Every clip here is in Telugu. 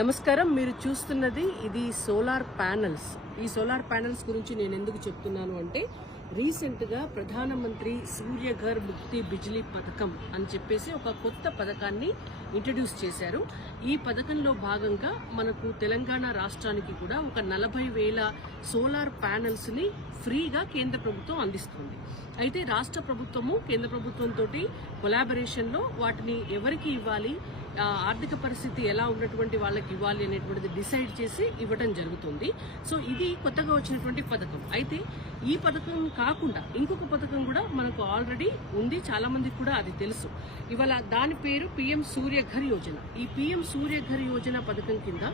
నమస్కారం మీరు చూస్తున్నది ఇది సోలార్ ప్యానల్స్. ఈ సోలార్ ప్యానల్స్ గురించి నేను ఎందుకు చెప్తున్నాను అంటే రీసెంట్గా ప్రధానమంత్రి సూర్యఘర్ ముక్తి బిజ్లీ పథకం అని చెప్పేసి ఒక కొత్త పథకాన్ని ఇంట్రడ్యూస్ చేశారు. ఈ పథకంలో భాగంగా మనకు తెలంగాణ రాష్ట్రానికి కూడా ఒక నలభై వేల సోలార్ ప్యానల్స్ని ఫ్రీగా కేంద్ర ప్రభుత్వం అందిస్తుంది. అయితే రాష్ట్ర ప్రభుత్వము కేంద్ర ప్రభుత్వంతో కొలాబరేషన్లో వాటిని ఎవరికి ఇవ్వాలి? ఆర్థిక పరిస్థితి ఎలా ఉన్నటువంటి వాళ్ళకి ఇవ్వాలి అనేటువంటిది డిసైడ్ చేసి ఇవ్వడం జరుగుతుంది. సో ఇది కొత్తగా వచ్చినటువంటి పథకం. అయితే ఈ పథకం కాకుండా ఇంకొక పథకం కూడా మనకు ఆల్రెడీ ఉంది. చాలా మందికి కూడా అది తెలుసు. ఇవాళ దాని పేరు పిఎం సూర్యఘర్ యోజన. ఈ పిఎం సూర్యఘర్ యోజన పథకం కింద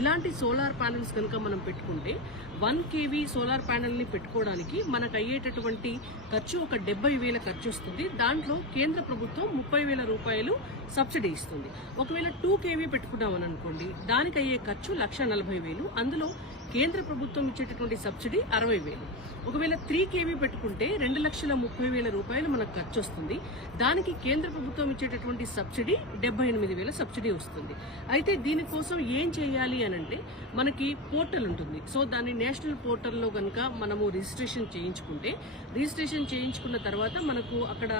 ఇలాంటి సోలార్ ప్యానెల్స్ కనుక మనం పెట్టుకుంటే వన్ కేవీ సోలార్ ప్యానెల్ని పెట్టుకోవడానికి మనకు అయ్యేటటువంటి ఖర్చు ఒక డెబ్బై వేల ఖర్చు వస్తుంది. దాంట్లో కేంద్ర ప్రభుత్వం ముప్పై వేల రూపాయలు సబ్సిడీ ఇస్తుంది. ఒకవేళ టూ కేవీ పెట్టుకున్నామని అనుకోండి దానికి అయ్యే ఖర్చు లక్ష నలభై వేలు. అందులో కేంద్ర ప్రభుత్వం ఇచ్చేటటువంటి సబ్సిడీ అరవై వేలు. ఒకవేళ త్రీ కేవీ పెట్టుకుంటే రెండు లక్షల ముప్పై వేల రూపాయలు మనకు ఖర్చు వస్తుంది దానికి కేంద్ర ప్రభుత్వం ఇచ్చేటటువంటి సబ్సిడీ డెబ్బై ఎనిమిది వేల సబ్సిడీ వస్తుంది. అయితే దీనికోసం ఏం చేయాలి అని అంటే మనకి పోర్టల్ ఉంటుంది. సో దాన్ని నేషనల్ పోర్టల్లో కనుక మనము రిజిస్ట్రేషన్ చేయించుకుంటే రిజిస్ట్రేషన్ చేయించుకున్న తర్వాత మనకు అక్కడ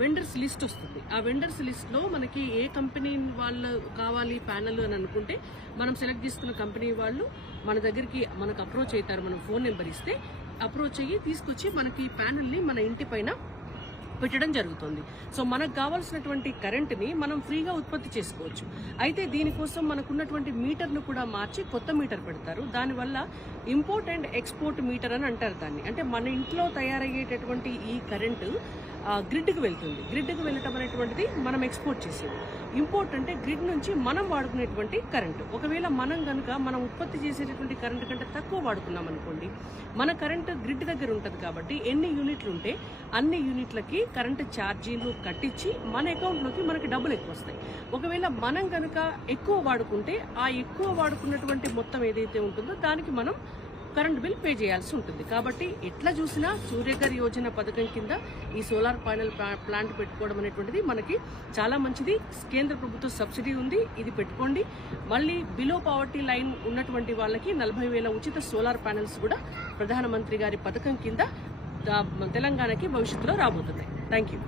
వెండర్స్ లిస్ట్ వస్తుంది. ఆ వెండర్స్ లిస్ట్లో మనకి ఏ కంపెనీ వాళ్ళు కావాలి ప్యానల్ అని అనుకుంటే మనం సెలెక్ట్ చేసుకున్న కంపెనీ వాళ్ళు మన దగ్గరికి మనకు అప్రోచ్ అవుతారు. మనం ఫోన్ నెంబర్ ఇస్తే అప్రోచ్ అయ్యి తీసుకొచ్చి మనకి ఈ ని మన ఇంటి పైన పెట్టడం జరుగుతుంది. సో మనకు కావాల్సినటువంటి కరెంటుని మనం ఫ్రీగా ఉత్పత్తి చేసుకోవచ్చు. అయితే దీనికోసం మనకున్నటువంటి మీటర్ను కూడా మార్చి కొత్త మీటర్ పెడతారు. దానివల్ల ఇంపోర్ట్ అండ్ ఎక్స్పోర్ట్ మీటర్ అని అంటారు దాన్ని. అంటే మన ఇంట్లో తయారయ్యేటటువంటి ఈ కరెంటు గ్రిడ్కి వెళ్తుంది. గ్రిడ్కి వెళ్ళటం అనేటువంటిది మనం ఎక్స్పోర్ట్ చేసేది. ఇంపోర్ట్ అంటే గ్రిడ్ నుంచి మనం వాడుకునేటువంటి కరెంటు ఒకవేళ మనం కనుక మనం ఉత్పత్తి చేసేటటువంటి కరెంటు కంటే తక్కువ వాడుకున్నాం అనుకోండి మన కరెంటు గ్రిడ్ దగ్గర ఉంటుంది కాబట్టి ఎన్ని యూనిట్లు ఉంటే అన్ని యూనిట్లకి కరెంటు ఛార్జీలు కట్టించి మన అకౌంట్లోకి మనకి డబ్బులు ఎక్కువ వస్తాయి. ఒకవేళ మనం కనుక ఎక్కువ వాడుకుంటే ఆ ఎక్కువ వాడుకున్నటువంటి మొత్తం ఏదైతే ఉంటుందో దానికి మనం కరెంట్ బిల్ పే చేయాల్సి ఉంటుంది. కాబట్టి ఎట్లా చూసినా సూర్యగర్ యోజన పథకం కింద ఈ సోలార్ ప్యానెల్ ప్లాంట్ పెట్టుకోవడం అనేటువంటిది మనకి చాలా మంచిది. కేంద్ర ప్రభుత్వ సబ్సిడీ ఉంది ఇది పెట్టుకోండి. మళ్ళీ బిలో పావర్టీ లైన్ ఉన్నటువంటి వాళ్ళకి నలభై వేల ఉచిత సోలార్ ప్యానెల్స్ కూడా ప్రధానమంత్రి గారి పథకం కింద తెలంగాణకి భవిష్యత్తులో రాబోతున్నాయి. Thank you